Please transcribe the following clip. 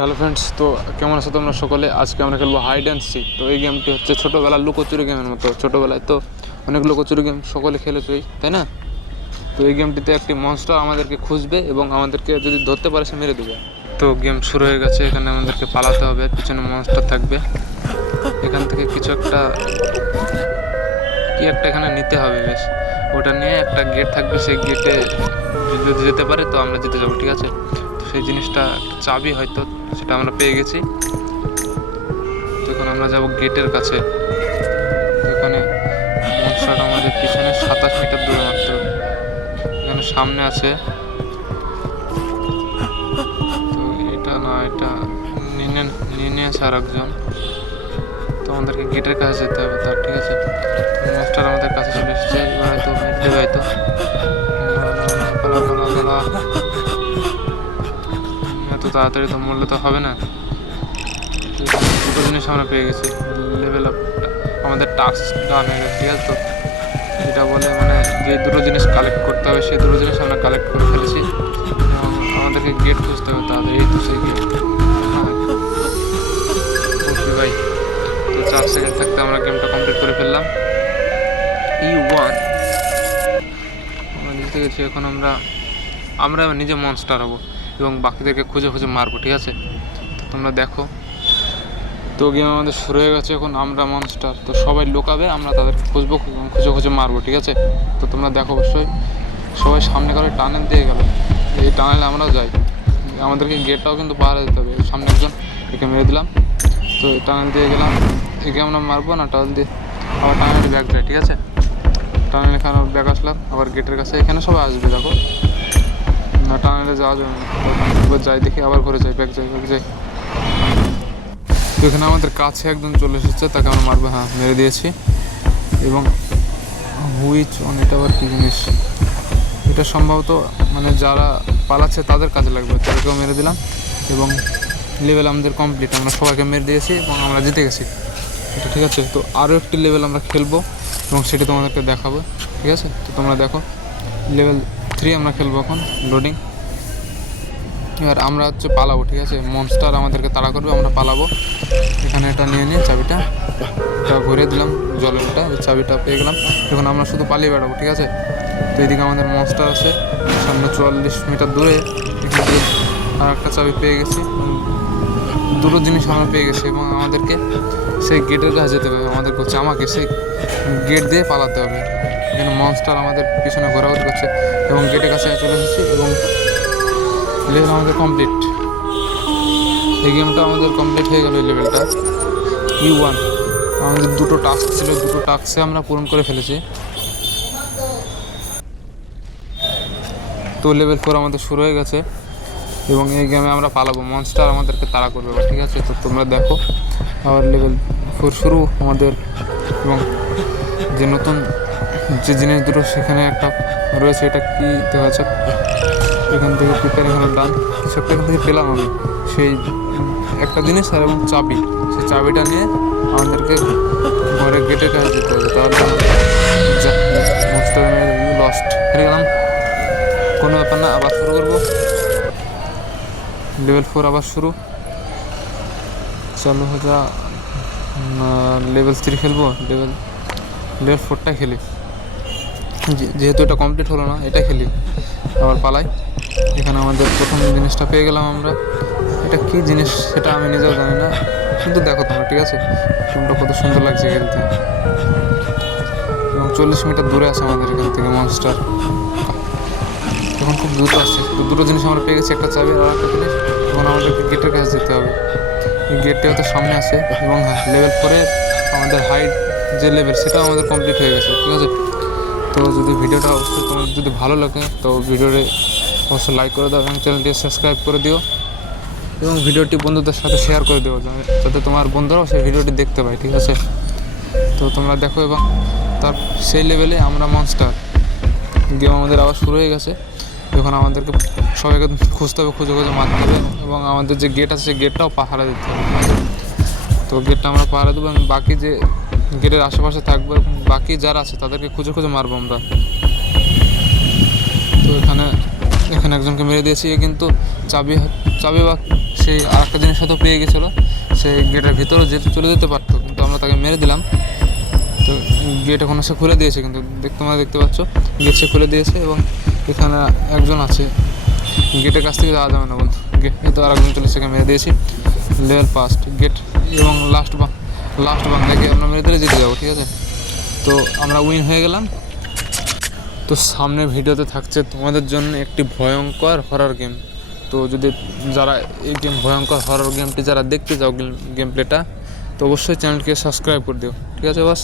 Hello friends, তো কেমন আছো তোমরা সকলে? আজকে আমরা খেলবো হাইড অ্যান্ড সিক। তো এই গেমটি হচ্ছে ছোটোবেলার লুকোচুরি গেমের মতো। ছোটোবেলায় তো অনেক লুকোচুরি গেম সকলে খেলেছই, তাই না? তো এই গেমটিতে একটি মনস্টার আমাদেরকে খুঁজবে এবং আমাদেরকে যদি ধরতে পারে সে মেরে দেবে। তো গেম শুরু হয়ে গেছে। এখানে আমাদেরকে পালাতে হবে, পিছনে মনস্টার থাকবে। এখান থেকে কিছু একটা এখানে নিতে হবে, বেশ ওটা নিয়ে একটা গেট থাকবে, সেই গেটে যদি যেতে পারে তো আমরা জিতে যাবো, ঠিক আছে? তো সেই জিনিসটা চাবি হয়তো, সেটা আমরা পেয়ে গেছি। তখন আমরা যাব গেটের কাছে। এখানে মনস্টারটা আমাদের পিছনে 27 মিটার দূরে মারতে হবে। এখানে সামনে আছে, তো এটা না, এটা নিয়ে নিয়েছে আর একজন। তো আমাদেরকে গেটের কাছে যেতে হবে তার, ঠিক আছে? মনস্টার আমাদের কাছে চলে এসেছে, এবার হয়তো দেবে হয়তো। এত তাড়াতাড়ি তো মরলে তো হবে না। দুটো জিনিস আমরা পেয়ে গেছি। লেভেল আপ আমাদের টাস্ক ডান হয়ে গেছে, ঠিক আছে? তো যেটা বলে মানে যে দুটো জিনিস কালেক্ট করতে হবে, সেই দুটো জিনিস আমরা কালেক্ট করে ফেলেছি। আমাদেরকে গেট খুঁজতে হবে, তাহলে এই তো সেই গেট। ওকে ভাই, তো 4 সেকেন্ড থাকতে আমরা গেমটা কমপ্লিট করে ফেললাম। E1 আমরা জিতে গেছি। এখন আমরা নিজে মনস্টার হব এবং বাকিদেরকে খুঁজে খুঁজে মারবো, ঠিক আছে? তো তোমরা দেখো, তো গেম আমাদের শুরু হয়ে গেছে। এখন আমরা মনস্টার, তো সবাই লুকাবে, আমরা তাদেরকে খুঁজবো, খুঁজে খুঁজে মারবো, ঠিক আছে? তো তোমরা দেখো, অবশ্যই সবাই সামনে করে টানেল দিয়ে গেল। এই টানেলে আমরাও যাই। আমাদেরকে গেটটাও কিন্তু পাহারা দিতে হবে। সামনে একজন, একে মেরে দিলাম। তো এই টানেল দিয়ে গেলাম, একে আমরা মারবো না, টানেল দিয়ে আবার টানেলে ব্যাক যায়, ঠিক আছে? টানেল এখানে ব্যাক আসলাম, আবার গেটের কাছে। এখানে সবাই আসবে, দেখো না, টানেলে যাওয়া যাবে না। এবার যাই, দেখি আবার ঘুরে যাই, ব্যাক যাই। তো এখানে আমাদের কাছে একজন চলে এসেছে, তাকে আমরা মারবো। হ্যাঁ, মেরে দিয়েছি। এবং হুইচ অন, এটা আবার কী জিনিস? এটা সম্ভবত মানে যারা পালাচ্ছে তাদের কাজে লাগবে। তাদেরকেও মেরে দিলাম এবং লেভেল আমাদের কমপ্লিট। আমরা সবাইকে মেরে দিয়েছি এবং আমরা জিতে গেছি, এটা ঠিক আছে? তো আরও একটি লেভেল আমরা খেলবো এবং সেটি তোমাদেরকে দেখাবো, ঠিক আছে? তো তোমরা দেখো, লেভেল 3 আমরা খেলবো এখন। লোডিং। এবার আমরা হচ্ছে পালাবো, ঠিক আছে? মনস্টার আমাদেরকে তাড়া করবে, আমরা পালাবো। এখানে এটা নিয়ে নিয়ে চাবিটা ভরে দিলাম, জলের চাবিটা পেয়ে গেলাম। এখন আমরা শুধু পালিয়ে বেড়াবো, ঠিক আছে? তো এদিকে আমাদের মনস্টার আছে সামনে 44 মিটার দূরে। এখান থেকে আর একটা চাবি পেয়ে গেছি, দুটো জিনিস আমরা পেয়ে গেছি এবং আমাদেরকে সেই গেটের কাছে যেতে হবে। আমাকে সেই গেট দিয়ে পালাতে হবে। এখানে মনস্টার আমাদের পিছনে ঘোরাঘুরি করছে এবং গেটের কাছে চলে এসেছি এবং লেভেল আমাদের কমপ্লিট। এই গেমটা আমাদের কমপ্লিট হয়ে গেল, এই লেভেলটা E1। আমাদের দুটো টাস্ক ছিল, দুটো টাস্কে আমরা পূরণ করে ফেলেছি। তো লেভেল 4 আমাদের শুরু হয়ে গেছে এবং এই গেমে আমরা পালাবো, মনস্টার আমাদেরকে তাড়া করবে, ঠিক আছে? তো তোমরা দেখো, আবার লেভেল 4 শুরু আমাদের। এবং যে নতুন যে জিনিস দুটো সেখানে একটা রয়েছে, এটা কী দেখা যাচ্ছে এখান থেকে প্রিপেয়ার, এখানে ডান কিছু একটা এখান থেকে পেলাম আমি। সেই একটা জিনিস আর এবং চাবি, সেই চাবিটা নিয়ে আমাদেরকে ঘরের গেটের কাছে যেতে হবে। তাহলে মনস্টার লস্ট, হেরে গেলাম। কোনো ব্যাপার না, আবার শুরু করবো। লেভেল 4 আবার শুরু। চলো যা, লেভেল 3 খেলবো। লেভেল 4টা খেলি, যেহেতু এটা কমপ্লিট হলো না, এটা খেলি। আবার পালাই। এখানে আমাদের প্রথম জিনিসটা পেয়ে গেলাম আমরা। এটা কী জিনিস সেটা আমি নিজেও জানি না, কিন্তু দেখো তোমরা, ঠিক আছে? গেমটা কত সুন্দর লাগছে খেলতে। এবং 40 মিটার দূরে আছে আমাদের এখান থেকে মনস্টার। এখন খুব দ্রুত আসছে। দুটো জিনিস আমরা পেয়ে গেছি, একটা চাবি আর একটা জিনিস। এখন আমাদেরকে গেটের কাছে যেতে হবে। এই গেটটা হয়তো সামনে আছে। এবং হ্যাঁ, লেভেল 4 আমাদের হাইড যে লেভেল, সেটাও আমাদের কমপ্লিট হয়ে গেছে, ঠিক আছে? তো যদি ভিডিওটা অবশ্যই তোমাদের যদি ভালো লাগে তো ভিডিওটি অবশ্যই লাইক করে দাও এবং চ্যানেলটি সাবস্ক্রাইব করে দিও এবং ভিডিওটি বন্ধুদের সাথে শেয়ার করে দিও, যাতে তোমার বন্ধুরাও সেই ভিডিওটি দেখতে পায়, ঠিক আছে? তো তোমরা দেখো, এবং তার সেই লেভেলে আমরা মনস্টার। গেম আমাদের আবার শুরু হয়ে গেছে। এখন আমাদেরকে সবাইকে খুঁজতে হবে, খুঁজে মারতে হবে এবং আমাদের যে গেট আছে সেই গেটটাও পাহারা দিতে হবে। তো গেটটা আমরা পাহারা দেবো এবং বাকি যে গেটের আশেপাশে থাকবো, বাকি যারা আছে তাদেরকে খুঁজে মারবো আমরা। তো এখানে একজনকে মেরে দিয়েছি, কিন্তু চাবি বা সে সেই আর একটা জিনিস হয়তো পেয়ে গেছিলো, সে গেটের ভিতরে চলে যেতে পারতো, কিন্তু আমরা তাকে মেরে দিলাম। তো গেট এখন সে খুলে দিয়েছে, কিন্তু তোমরা দেখতে পাচ্ছ গেট সে খুলে দিয়েছে। এবং এখানে একজন আছে, গেটের কাছ থেকে যাওয়া যাবে না বন্ধু। গেট তো আর একজন চলে, সেকে মেরে দিয়েছি। লেভেল ফার্স্ট গেট এবং লাস্ট বাংলাকে আমরা মেরে দিলে জিতে যাবো, ঠিক আছে। তো আমরা উইন হয়ে গেলাম। তো সামনের ভিডিওতে থাকছে তোমাদের জন্য একটি ভয়ঙ্কর হরর গেম। তো যদি যারা এই ভয়ঙ্কর হরর গেমটি যারা দেখতে চাও গেম প্লেটা, তো অবশ্যই চ্যানেলকে সাবস্ক্রাইব করে দিও, ঠিক আছে বস।